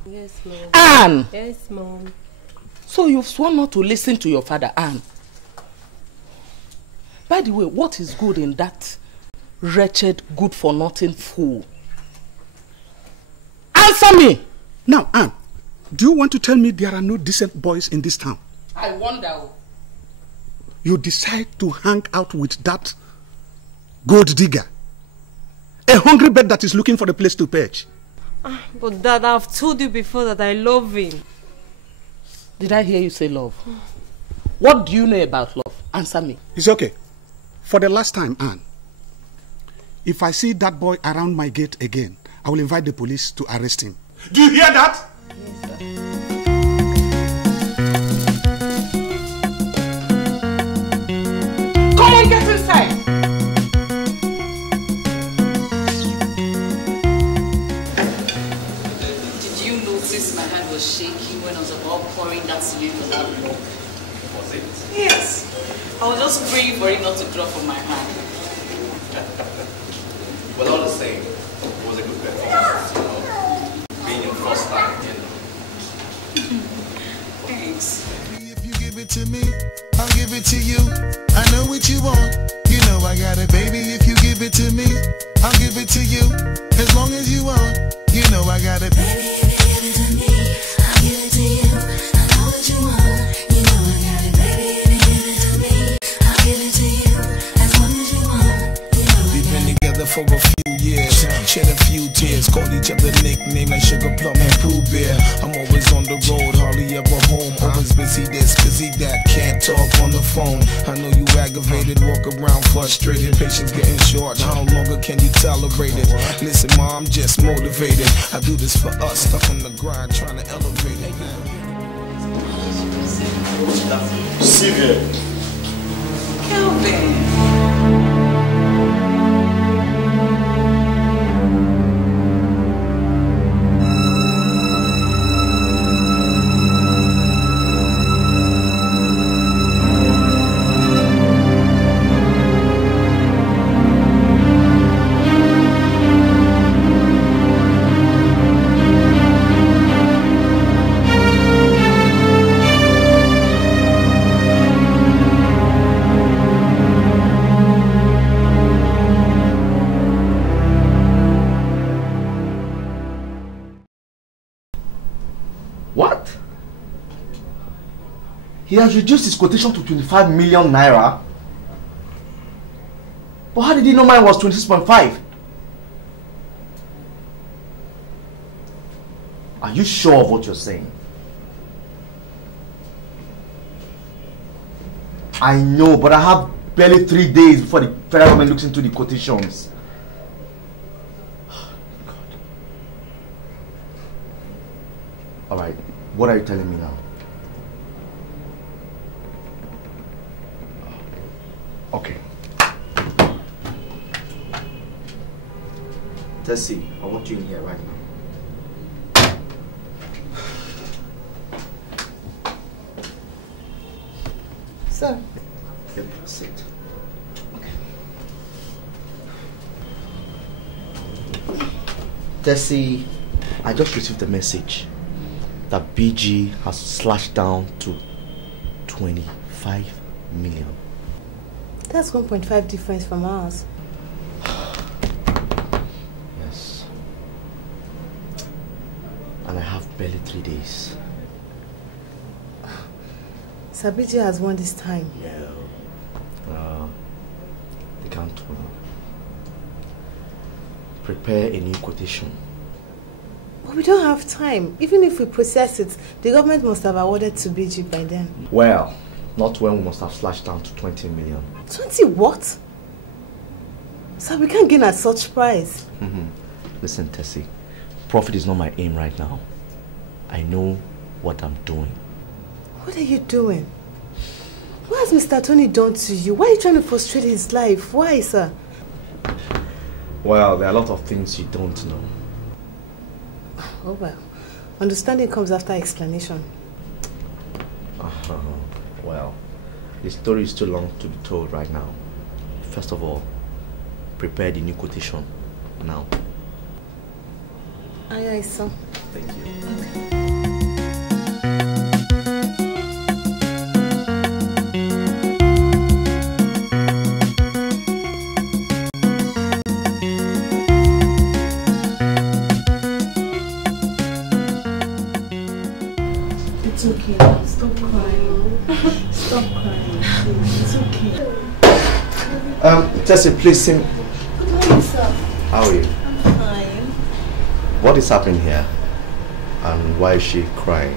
Yes, Mom. Anne! Yes, Mom. So you've sworn not to listen to your father, Anne. By the way, what is good in that wretched, good-for-nothing fool? Answer me! Now, Anne, do you want to tell me there are no decent boys in this town? I wonder. You decide to hang out with that gold digger, a hungry bird that is looking for a place to perch. But Dad, I've told you before that I love him. Did I hear you say love? What do you know about love? Answer me. It's okay. For the last time, Anne, if I see that boy around my gate again, I will invite the police to arrest him. Do you hear that? Yes, sir. thinking when I was about pouring that cylinder that block. Was it? Yes. I was just praying for it not to drop from my hand. Well, all the same, it was a good performance, you know. Being in first line, you know. Thanks. If you give it to me, I'll give it to you. I know what you want. You know I got it, baby. If you give it to me, I'll give it to you. As long as you want, you know I got it. Baby, if you give it to me, I'll give it to you. I know what you want. You know I got it, baby. If you give it to me, I'll give it to you. As long as you want, you know I got it. We've been together for a few years, shed a few tears, called each other nickname like Sugar Plum and Pooh Bear. I'm always on the road, hardly ever home. Always busy this, busy that, can't talk on the phone. I know you aggravated, walk around frustrated, patience getting short. How longer can you tolerate it? Listen, ma, I'm just motivated. I do this for us, stuck on the grind, trying to elevate it. Sylvia. Kelvin. He has reduced his quotation to 25 million naira. But how did he know mine was 26.5? Are you sure of what you're saying? I know, but I have barely 3 days before the federal government looks into the quotations. Alright, what are you telling me now? Okay. Tessie, I want you in here right now. Sir. Yep, sit. Okay. Tessie, I just received a message that BG has slashed down to 25 million. That's 1.5 difference from ours. Yes. And I have barely 3 days. Sabiji has won this time. No. They can't win. Prepare a new quotation. But we don't have time. Even if we process it, the government must have awarded to BG by then. Well, not when we must have slashed down to 20 million. 20 what? Sir, we can't gain at such price. Listen, Tessie, profit is not my aim right now. I know what I'm doing. What are you doing? What has Mr. Tony done to you? Why are you trying to frustrate his life? Why, sir? Well, there are a lot of things you don't know. Oh well, understanding comes after explanation. Well, the story is too long to be told right now. First of all, prepare the new quotation now. Aye, sir. Thank you. It's okay now. Stop crying. Stop crying. It's okay. Tessie, please sing. Good morning, sir. How are you? I'm fine. What is happening here? And why is she crying?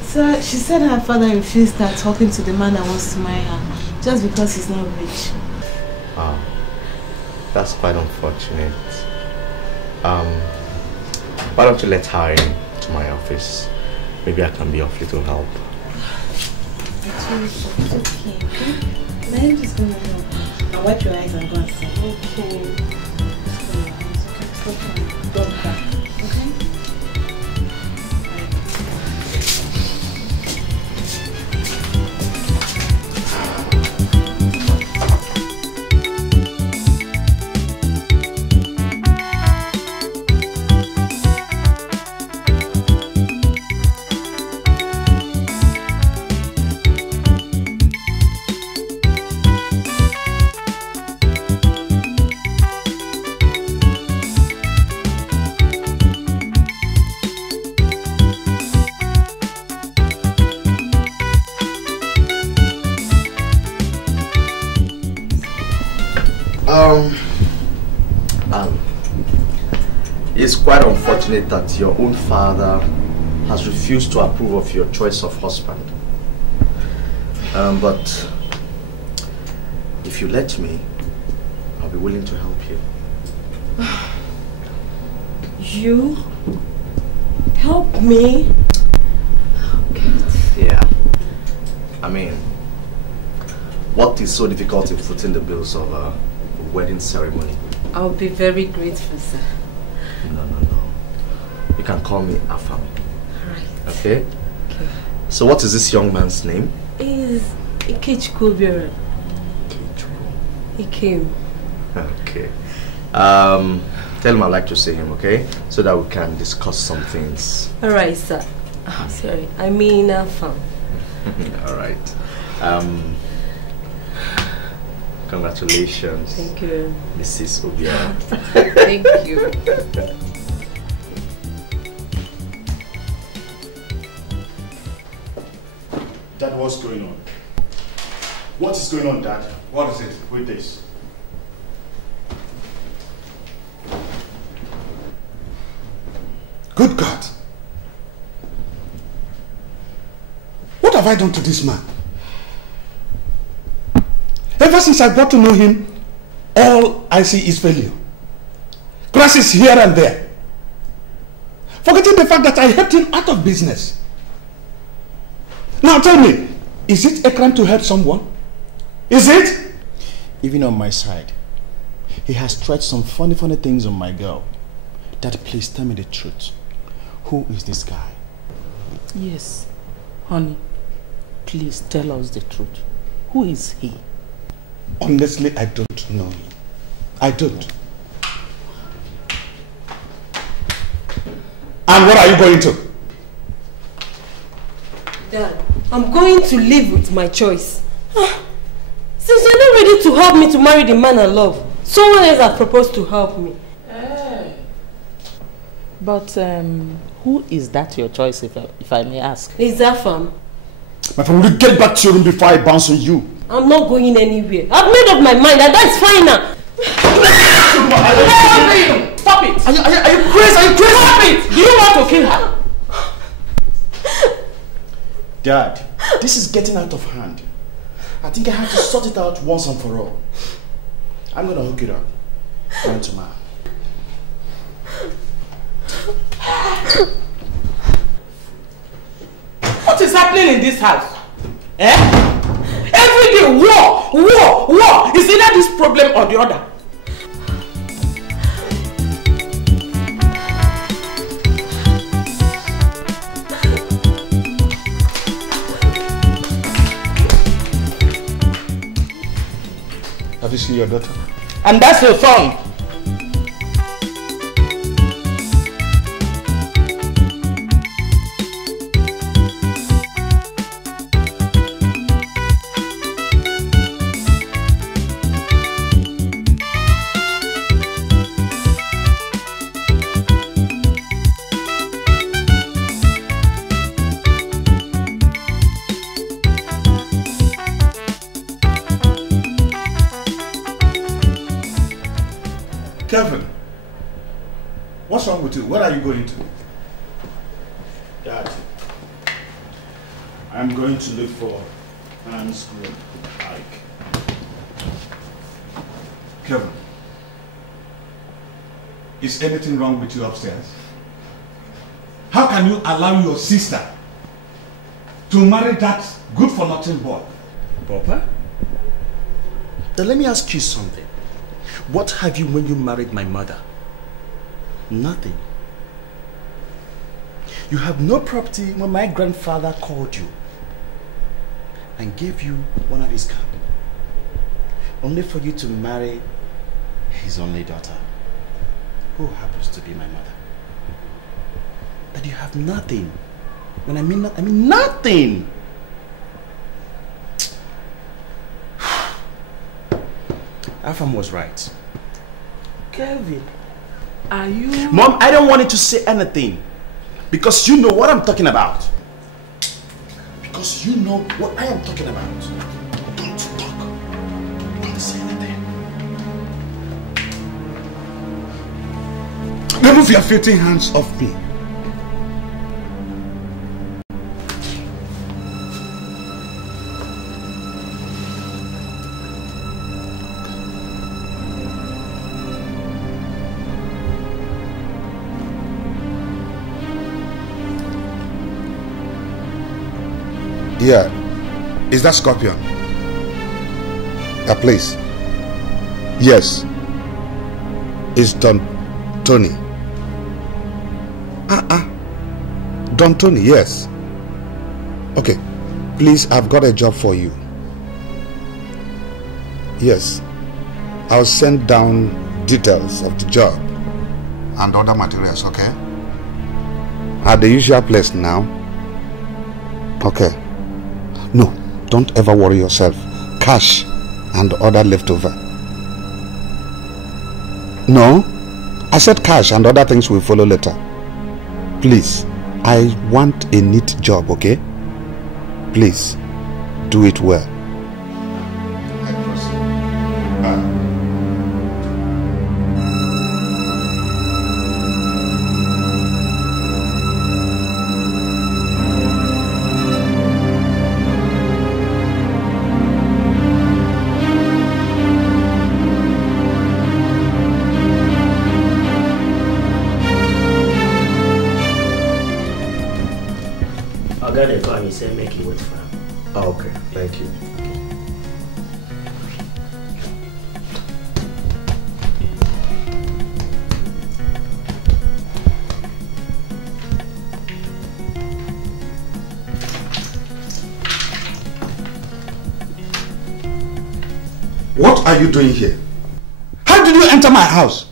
Sir, she said her father refused her talking to the man that wants to marry her just because he's not rich. Ah, that's quite unfortunate. Why don't you let her in to my office? Maybe I can be of little help. It's okay. I'm just going to help. I'll wipe your eyes and go outside. Okay. Don't cry. Okay? unfortunate that your own father has refused to approve of your choice of husband. But if you let me, I'll be willing to help you. You? Help me? Yeah. I mean, what is so difficult in footing the bills of a wedding ceremony? I'll be very grateful, sir. No. You can call me Afam. Right. Okay? Okay. So what is this young man's name? Is Ikechukwu. He came. Okay. Tell him I'd like to see him, okay? So that we can discuss some things. Alright, sir. Oh, sorry. I mean Afam. Alright. Congratulations. Thank you. Mrs. Obia. Thank you. Dad, what's going on? What is going on, Dad? What is it with this? Good God! What have I done to this man? Ever since I got to know him, all I see is failure. Crashes here and there. Forgetting the fact that I helped him out of business. Now tell me, is it a crime to help someone? Is it? Even on my side, he has tried some funny things on my girl. Dad, please tell me the truth. Who is this guy? Yes, honey, please tell us the truth. Who is he? Honestly, I don't know him. I don't. And what are you going to? Dad, I'm going to live with my choice. Since you're not ready to help me to marry the man I love, someone else has proposed to help me. But who is that your choice, if I may ask? Is Afam. My friend, will you get back to your room before I bounce on you? I'm not going anywhere. I've made up my mind and that's fine now. Stop it! Are you crazy? Are you crazy? Stop it! Do you want to kill her? Dad, this is getting out of hand. I think I have to sort it out once and for all. I'm gonna hook it up. Run to my... What is happening in this house? Every day, war! Is either this problem or the other. Have you seen your daughter? And that's your son. Kevin, what's wrong with you? Where are you going to? Dad, I'm going to look for Anne's room. Kevin, is anything wrong with you upstairs? How can you allow your sister to marry that good-for-nothing boy? Papa? Then let me ask you something. What have you when you married my mother? Nothing. You have no property when my grandfather called you and gave you one of his cattle, only for you to marry his only daughter, who happens to be my mother. That you have nothing. When I mean nothing. Afam was right. Kevin, are you... Mom, I don't want you to say anything. Because you know what I'm talking about. Because you know what I am talking about. Don't talk. Don't say anything. Remove your filthy hands off me. Yeah. Is that Scorpion? Please. Yes. It's Don Tony. Don Tony, yes. Okay. Please, I've got a job for you. Yes. I'll send down details of the job and other materials, okay? At the usual place now. Okay. No, don't ever worry yourself. Cash and other leftover. No, I said cash and other things will follow later. Please, I want a neat job, okay? Please, do it well. Make it wait for him. Oh, okay, thank you. What are you doing here? How did you enter my house?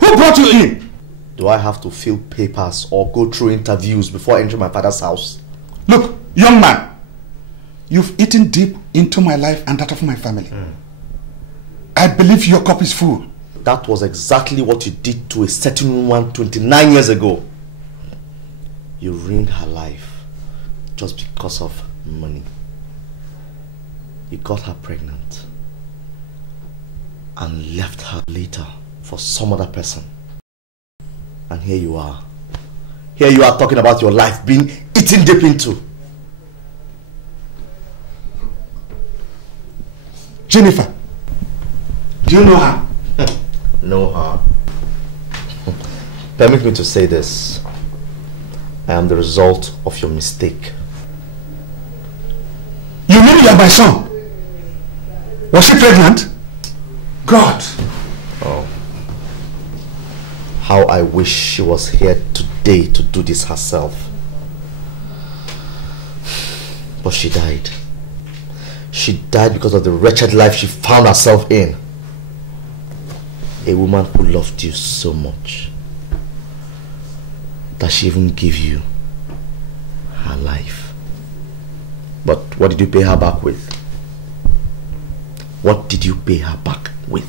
Who brought you in? Do I have to fill papers or go through interviews before entering my father's house? Look, young man, you've eaten deep into my life and that of my family. I believe your cup is full. That was exactly what you did to a certain woman 29 years ago. You ruined her life just because of money. You got her pregnant and left her later for some other person. And here you are. Here you are talking about your life being eaten deep into. Jennifer, do you know her? Know her? Permit me to say this. I am the result of your mistake. You mean you are my son? Was she pregnant? God! Oh. How I wish she was here today to do this herself. But she died. She died because of the wretched life she found herself in. A woman who loved you so much that she even gave you her life. But what did you pay her back with? What did you pay her back with?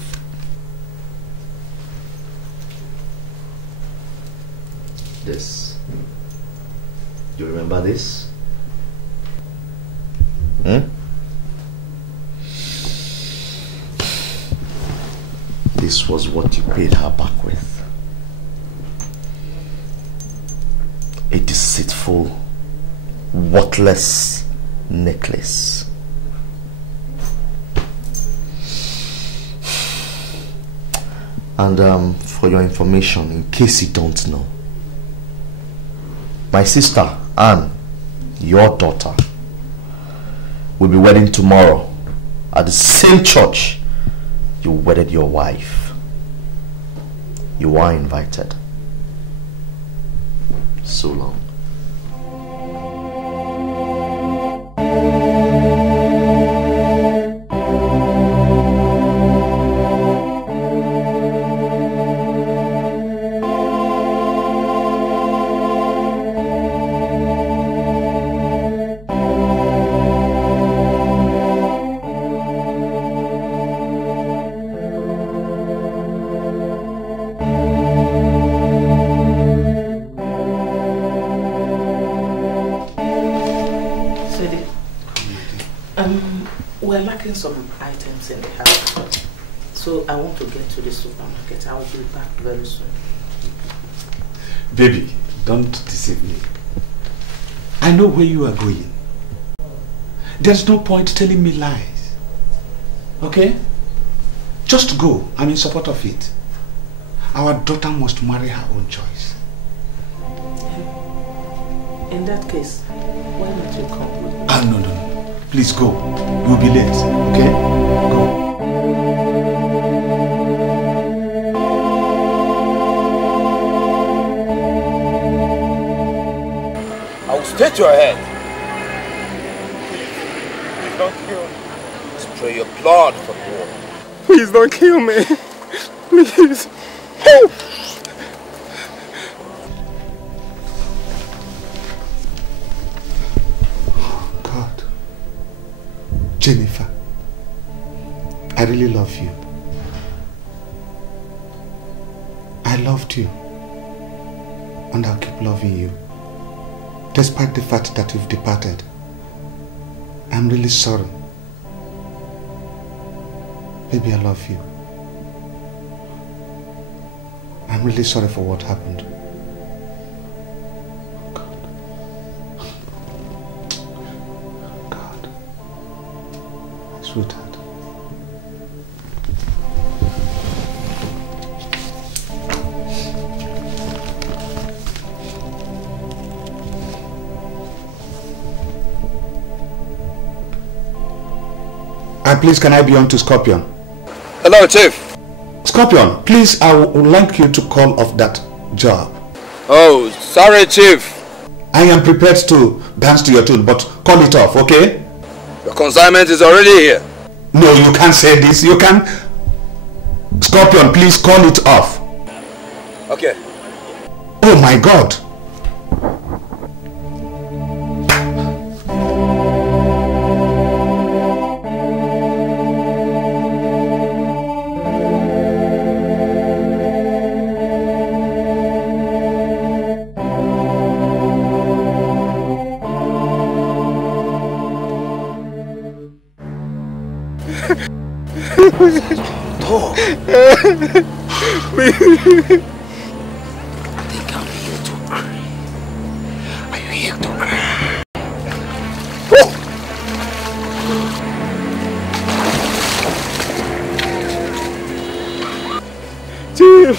This. Do you remember this? This was what you paid her back with. A deceitful, worthless necklace. And for your information, in case you don't know, my sister, Anne, your daughter, will be wedding tomorrow at the same church you wedded your wife. You are invited. So long. We're lacking some items in the house, so I want to get to the supermarket. I'll be back very soon. Baby, don't deceive me. I know where you are going. There's no point telling me lies. Okay? Just go. I'm in support of it. Our daughter must marry her own choice. In that case, why not you come with me? Ah, no. Please go. You'll be late. Okay? Go. I will state your head. Please don't kill me. Spray your blood for the war. Please don't kill me. Please. God. Jennifer, I really love you. I loved you. And I'll keep loving you. Despite the fact that you've departed. I'm really sorry. Baby, I love you. I'm really sorry for what happened. God. Sweetheart. Please, can I be on to Scorpion? Hello, Chief. Scorpion, please, I would like you to call off that job. Oh, sorry, Chief. I am prepared to dance to your tune, but call it off, okay? Your consignment is already here. No, you can't say this. You can... Scorpion, please call it off. Okay. Oh my God. Talk. Please. I think I'm here to cry. Are you here to cry? Chief.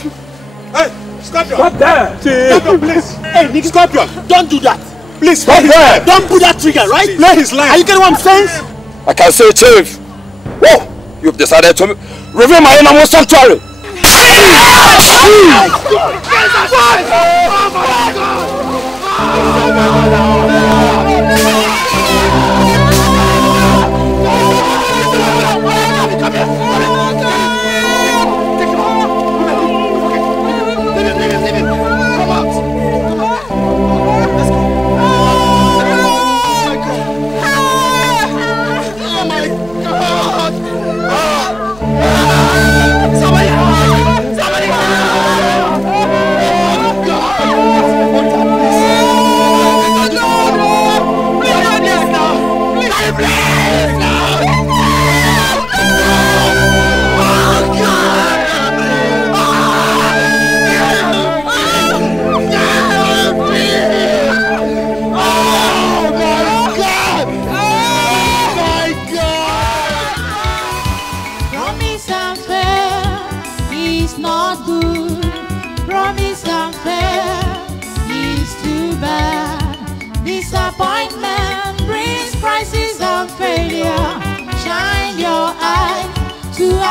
Hey, Scorpion. Stop there. Chief. Scorpion, please. Hey, Nick Scorpion, don't do that. Please, stop there. Don't pull that trigger, right? Play his line. Are you getting what I'm saying? I can say, Chief. Whoa! You've decided to reveal my animal sanctuary.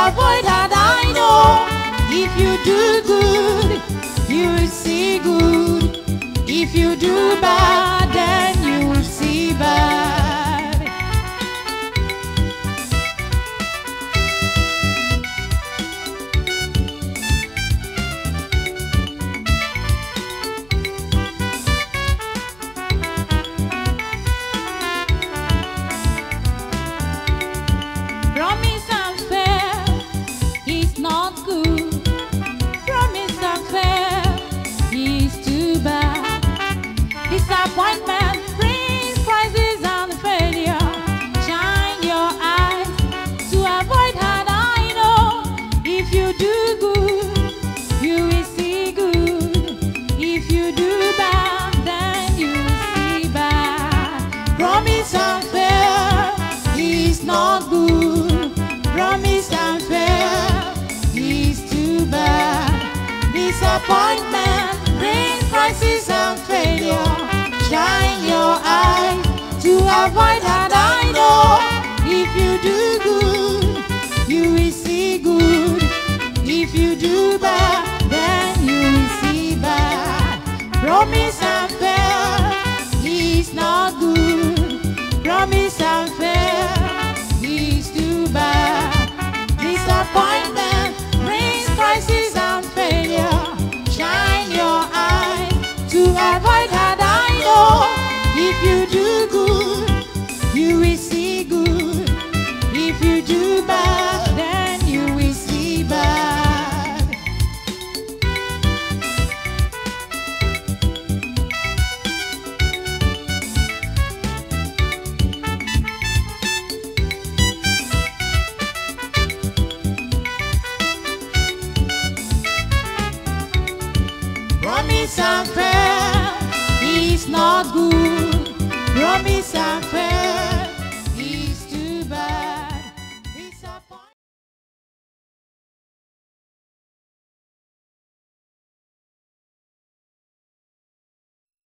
Avoid that, I know. If you do good, you will see good. If you do bad, then you will see bad. Promise and fair is not good. Promise and fair is too bad. Disappointment Disappointment brings crisis and failure. Shine your eyes to avoid that. I know if you do good, you will see good. If you do bad, then you will see bad. Promise and fail is not good. Promise and fail is too bad. Disappointment brings crisis and failure. Shine your eyes to avoid that. I know if you do good.